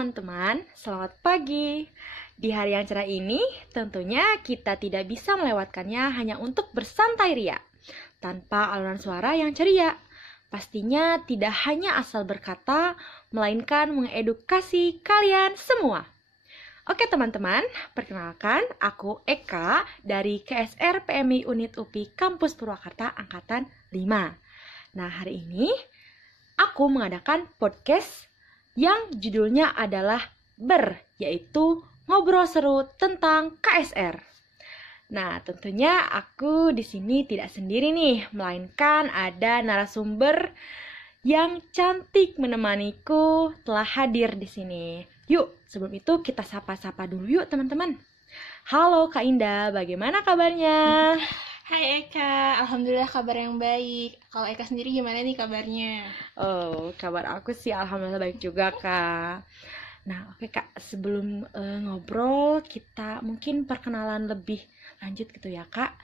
teman-teman, selamat pagi. Di hari yang cerah ini, tentunya kita tidak bisa melewatkannya hanya untuk bersantai ria, tanpa alunan suara yang ceria. Pastinya tidak hanya asal berkata, melainkan mengedukasi kalian semua. Oke teman-teman, perkenalkan aku Eka dari KSR PMI Unit UPI Kampus Purwakarta Angkatan 5. Nah, hari ini aku mengadakan podcast yang judulnya adalah yaitu ngobrol seru tentang KSR. Nah, tentunya aku di sini tidak sendiri nih, melainkan ada narasumber yang cantik menemaniku telah hadir di sini. Yuk, sebelum itu kita sapa-sapa dulu yuk teman-teman. Halo Kak Indah, bagaimana kabarnya? Hai Eka, alhamdulillah kabar yang baik. Kalau Eka sendiri gimana nih kabarnya? Oh, kabar aku sih alhamdulillah baik juga Kak. Nah, oke Kak, sebelum ngobrol kita mungkin perkenalan lebih lanjut gitu ya Kak.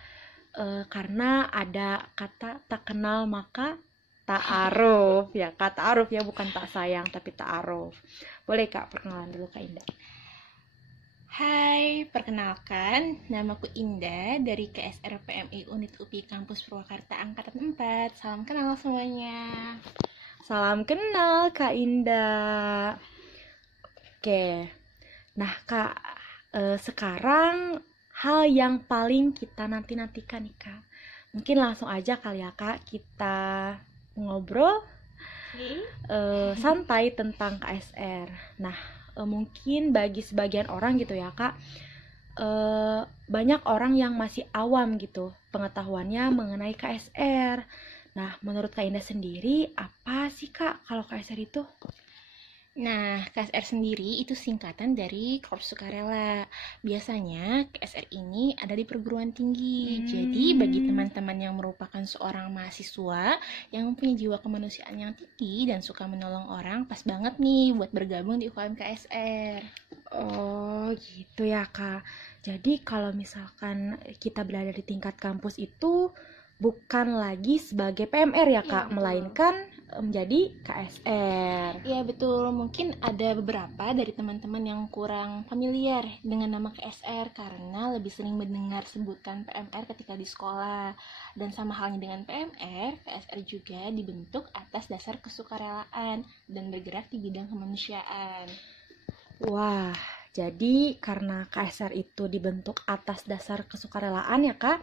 Karena ada kata tak kenal maka ta'aruf ya Kak, ta'aruf ya, bukan tak sayang tapi ta'aruf. Boleh Kak perkenalan dulu Kak Indah. Hai, perkenalkan, namaku Indah dari KSR PMI Unit UPI Kampus Purwakarta Angkatan 4. Salam kenal semuanya. Salam kenal Kak Indah. Oke, nah Kak, sekarang hal yang paling kita nanti-nantikan nih Kak. Mungkin langsung aja kali ya Kak, kita ngobrol santai tentang KSR. Nah, mungkin bagi sebagian orang gitu ya Kak, banyak orang yang masih awam gitu pengetahuannya mengenai KSR. Nah, menurut Kak Indah sendiri, apa sih Kak kalau KSR itu? Nah, KSR sendiri itu singkatan dari Korps Sukarela. Biasanya KSR ini ada di perguruan tinggi. Jadi bagi teman-teman yang merupakan seorang mahasiswa yang mempunyai jiwa kemanusiaan yang tinggi dan suka menolong orang, pas banget nih buat bergabung di UKM KSR. Oh gitu ya Kak. Jadi kalau misalkan kita berada di tingkat kampus itu bukan lagi sebagai PMR ya Kak, melainkan menjadi KSR. Iya betul, mungkin ada beberapa dari teman-teman yang kurang familiar dengan nama KSR karena lebih sering mendengar sebutan PMR ketika di sekolah. Dan sama halnya dengan PMR, KSR juga dibentuk atas dasar kesukarelaan dan bergerak di bidang kemanusiaan. Wah, jadi karena KSR itu dibentuk atas dasar kesukarelaan ya Kak,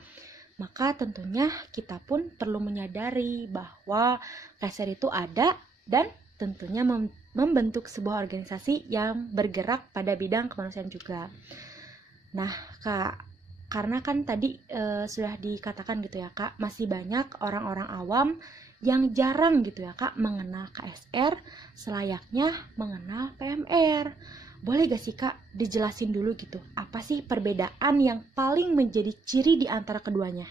maka tentunya kita pun perlu menyadari bahwa KSR itu ada dan tentunya membentuk sebuah organisasi yang bergerak pada bidang kemanusiaan juga. Nah Kak, karena kan tadi sudah dikatakan gitu ya Kak, masih banyak orang-orang awam yang jarang gitu ya Kak mengenal KSR selayaknya mengenal PMR. Boleh gak sih Kak dijelasin dulu gitu, apa sih perbedaan yang paling menjadi ciri di antara keduanya?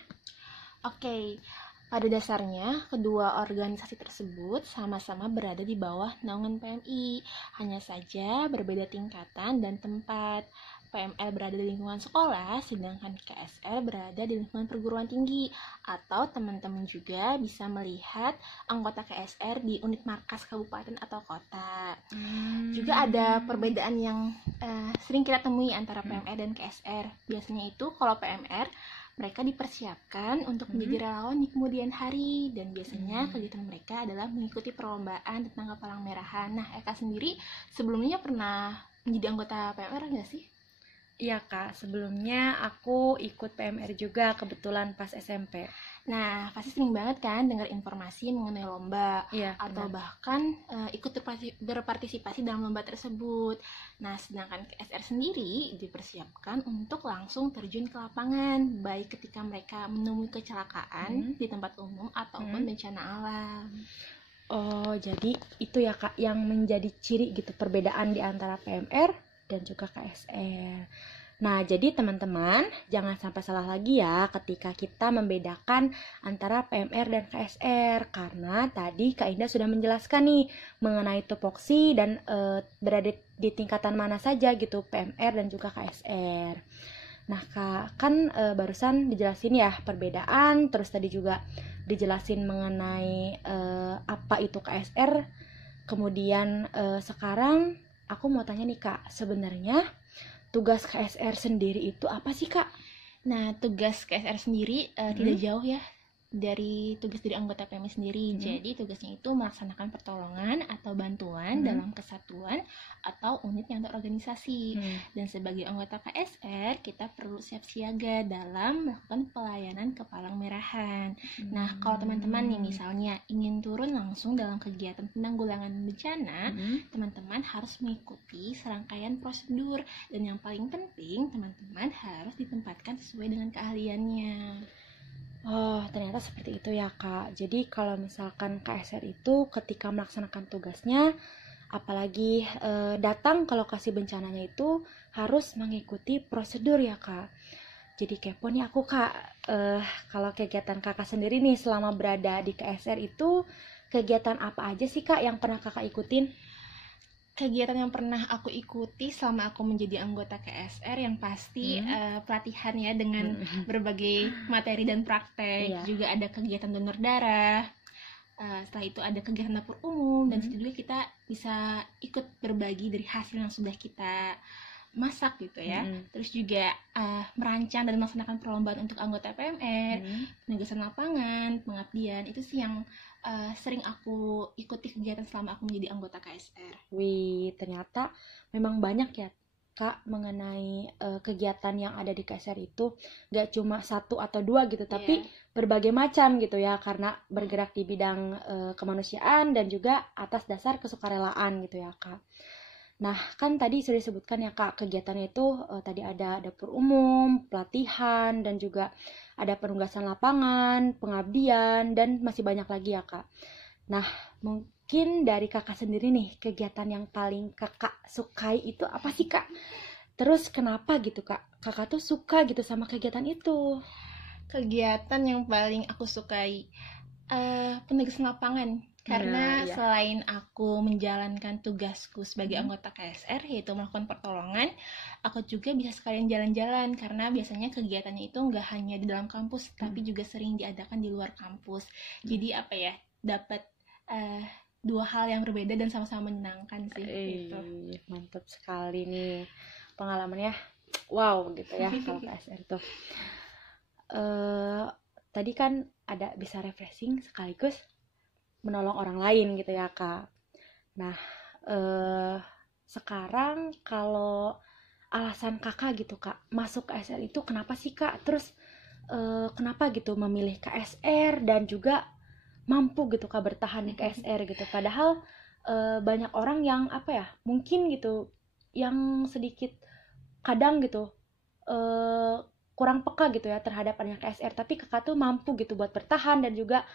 Oke, pada dasarnya kedua organisasi tersebut sama-sama berada di bawah naungan PMI. Hanya saja berbeda tingkatan dan tempat. PMR berada di lingkungan sekolah, sedangkan KSR berada di lingkungan perguruan tinggi. Atau teman-teman juga bisa melihat anggota KSR di unit markas kabupaten atau kota. Juga ada perbedaan yang sering kita temui antara PMR dan KSR. Biasanya itu kalau PMR mereka dipersiapkan untuk menjadi relawan di kemudian hari, dan biasanya kegiatan mereka adalah mengikuti perlombaan tentang kepalang merahan. Nah, Eka sendiri sebelumnya pernah menjadi anggota PMR nggak sih? Iya Kak, sebelumnya aku ikut PMR juga kebetulan pas SMP. Nah, pasti sering banget kan dengar informasi mengenai lomba, atau bahkan ikut berpartisipasi dalam lomba tersebut. Nah, sedangkan KSR sendiri dipersiapkan untuk langsung terjun ke lapangan, baik ketika mereka menemui kecelakaan di tempat umum ataupun bencana alam. Oh, jadi itu ya Kak yang menjadi ciri gitu perbedaan di antara PMR dan juga KSR. Nah, jadi teman-teman, jangan sampai salah lagi ya ketika kita membedakan antara PMR dan KSR. Karena tadi Kak Indah sudah menjelaskan nih mengenai tupoksi dan berada di tingkatan mana saja gitu PMR dan juga KSR. Nah Kak, kan barusan dijelasin ya perbedaan, terus tadi juga dijelasin mengenai apa itu KSR. Kemudian sekarang aku mau tanya nih Kak, sebenarnya tugas KSR sendiri itu apa sih Kak? Nah, tugas KSR sendiri tidak jauh ya dari tugas dari anggota PMI sendiri. Jadi tugasnya itu melaksanakan pertolongan atau bantuan dalam kesatuan atau unit yang terorganisasi. Dan sebagai anggota KSR, kita perlu siap siaga dalam melakukan pelayanan ke Palang Merahan. Nah, kalau teman-teman nih misalnya ingin turun langsung dalam kegiatan penanggulangan bencana, teman-teman harus mengikuti serangkaian prosedur. Dan yang paling penting, teman-teman harus ditempatkan sesuai dengan keahliannya. Oh, ternyata seperti itu ya Kak. Jadi kalau misalkan KSR itu ketika melaksanakan tugasnya, apalagi datang ke lokasi bencananya itu harus mengikuti prosedur ya Kak. Jadi kepo nih aku Kak, kalau kegiatan Kakak sendiri nih selama berada di KSR itu, kegiatan apa aja sih Kak yang pernah Kakak ikutin? Kegiatan yang pernah aku ikuti selama aku menjadi anggota KSR yang pasti pelatihan ya dengan berbagai materi dan praktek. Juga ada kegiatan donor darah. Setelah itu ada kegiatan dapur umum dan situ juga kita bisa ikut berbagi dari hasil yang sudah kita masak gitu ya. Terus juga merancang dan melaksanakan perlombaan untuk anggota PMR, penugasan lapangan, pengabdian. Itu sih yang sering aku ikuti kegiatan selama aku menjadi anggota KSR. Wih, ternyata memang banyak ya Kak mengenai kegiatan yang ada di KSR itu. Gak cuma 1 atau 2 gitu, tapi berbagai macam gitu ya, karena bergerak di bidang kemanusiaan dan juga atas dasar kesukarelaan gitu ya Kak. Nah, kan tadi sudah disebutkan ya Kak, kegiatannya itu tadi ada dapur umum, pelatihan, dan juga ada penugasan lapangan, pengabdian, dan masih banyak lagi ya Kak. Nah, mungkin dari Kakak sendiri nih, kegiatan yang paling Kakak sukai itu apa sih Kak? Terus kenapa gitu Kak? Kakak tuh suka gitu sama kegiatan itu? Kegiatan yang paling aku sukai penugasan lapangan. Karena selain aku menjalankan tugasku sebagai anggota KSR, yaitu melakukan pertolongan, aku juga bisa sekalian jalan-jalan, karena biasanya kegiatannya itu nggak hanya di dalam kampus, tapi juga sering diadakan di luar kampus. Jadi apa ya, dapat 2 hal yang berbeda dan sama-sama menyenangkan sih. Gitu. Mantap sekali nih pengalamannya. Wow gitu ya kalau KSR tuh. Tadi kan ada bisa refreshing sekaligus menolong orang lain gitu ya Kak. Nah, sekarang kalau alasan Kakak gitu Kak masuk KSR itu kenapa sih Kak? Terus kenapa gitu memilih KSR dan juga mampu gitu Kak bertahan di KSR gitu? Padahal banyak orang yang apa ya, mungkin gitu yang sedikit kadang gitu kurang peka gitu ya terhadap adanya KSR, tapi Kakak tuh mampu gitu buat bertahan dan juga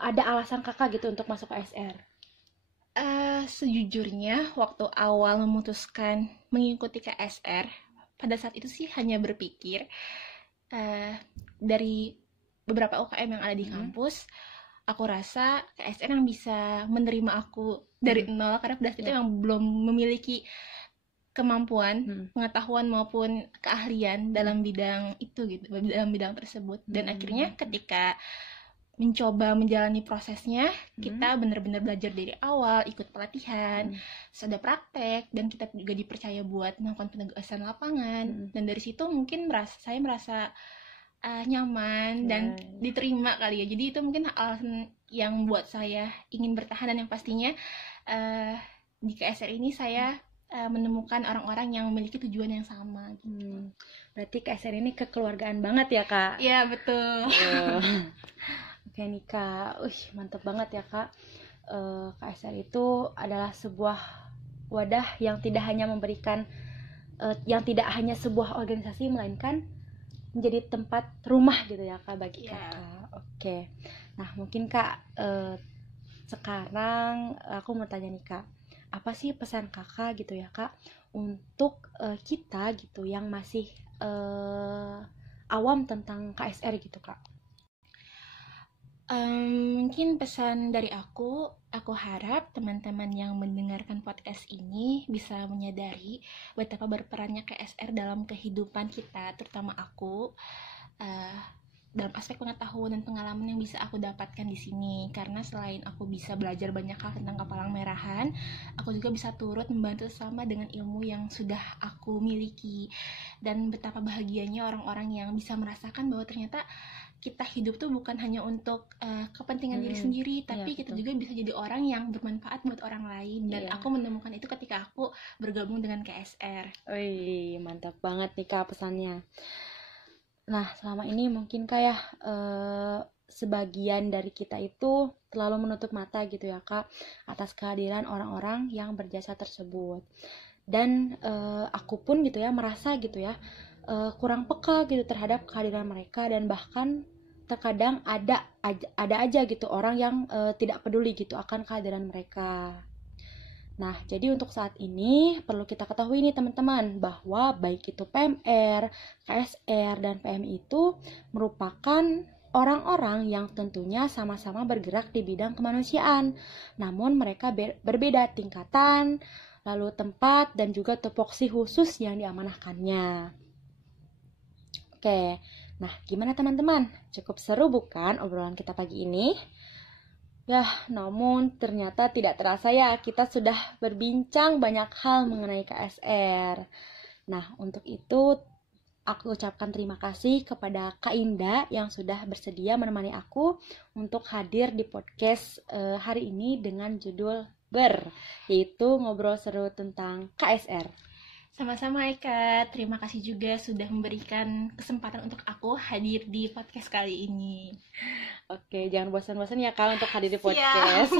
ada alasan Kakak gitu untuk masuk KSR? Sejujurnya waktu awal memutuskan mengikuti KSR, pada saat itu sih hanya berpikir dari beberapa UKM yang ada di kampus, aku rasa KSR yang bisa menerima aku dari nol, karena pada saat itu yang belum memiliki kemampuan, pengetahuan maupun keahlian dalam bidang itu gitu, dalam bidang tersebut. Dan akhirnya ketika mencoba menjalani prosesnya, kita benar-benar belajar dari awal, ikut pelatihan, ada praktek, dan kita juga dipercaya buat melakukan penugasan lapangan. Dan dari situ mungkin saya merasa nyaman dan diterima kali ya. Jadi itu mungkin alasan yang buat saya ingin bertahan, dan yang pastinya di KSR ini saya menemukan orang-orang yang memiliki tujuan yang sama gitu. Berarti KSR ini kekeluargaan banget ya Kak? Iya betul. Oke nih Kak, mantap banget ya Kak. KSR itu adalah sebuah wadah yang tidak hanya memberikan, yang tidak hanya sebuah organisasi, melainkan menjadi tempat rumah gitu ya Kak bagi Kakak. Oke, nah mungkin Kak sekarang aku mau tanya nih Kak, apa sih pesan Kakak gitu ya Kak untuk kita gitu yang masih awam tentang KSR gitu Kak? Mungkin pesan dari aku harap teman-teman yang mendengarkan podcast ini bisa menyadari betapa berperannya KSR dalam kehidupan kita, terutama aku, dalam aspek pengetahuan dan pengalaman yang bisa aku dapatkan di sini. Karena selain aku bisa belajar banyak hal tentang Kepalang Merahan, aku juga bisa turut membantu sesama dengan ilmu yang sudah aku miliki. Dan betapa bahagianya orang-orang yang bisa merasakan bahwa ternyata kita hidup tuh bukan hanya untuk kepentingan diri sendiri, tapi kita juga bisa jadi orang yang bermanfaat buat orang lain. Dan aku menemukan itu ketika aku bergabung dengan KSR. Wih, mantap banget nih Kak pesannya. Nah, selama ini mungkin kayak sebagian dari kita itu terlalu menutup mata gitu ya Kak atas kehadiran orang-orang yang berjasa tersebut. Dan aku pun gitu ya merasa gitu ya kurang peka gitu terhadap kehadiran mereka, dan bahkan terkadang ada aja gitu orang yang tidak peduli gitu akan kehadiran mereka. Nah, jadi untuk saat ini perlu kita ketahui nih teman-teman bahwa baik itu PMR, KSR, dan PMI itu merupakan orang-orang yang tentunya sama-sama bergerak di bidang kemanusiaan. Namun mereka berbeda tingkatan, lalu tempat, dan juga tupoksi khusus yang diamanahkannya. Oke, nah gimana teman-teman? Cukup seru bukan obrolan kita pagi ini? Ya, namun ternyata tidak terasa ya kita sudah berbincang banyak hal mengenai KSR. Nah, untuk itu aku ucapkan terima kasih kepada Kak Indah yang sudah bersedia menemani aku untuk hadir di podcast hari ini dengan judul yaitu ngobrol seru tentang KSR. Sama-sama Eka, terima kasih juga sudah memberikan kesempatan untuk aku hadir di podcast kali ini. Oke, jangan bosan-bosan ya Kak untuk hadir di podcast.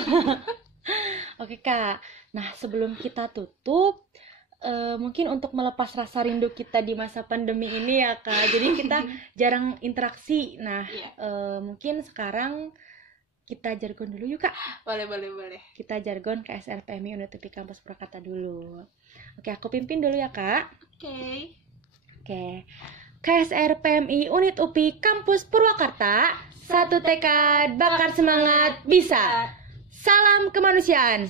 Oke Kak, nah sebelum kita tutup, mungkin untuk melepas rasa rindu kita di masa pandemi ini ya Kak, jadi kita jarang interaksi. Nah, mungkin sekarang kita jargon dulu yuk Kak. Boleh. Kita jargon KSR PMI Unit UPI Kampus Purwakarta dulu. Oke, aku pimpin dulu ya Kak. Oke. KSR PMI Unit UPI Kampus Purwakarta, satu tekad, bakar semangat, bisa. Salam kemanusiaan.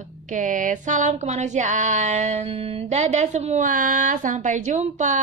Oke, salam kemanusiaan. Dadah semua, sampai jumpa.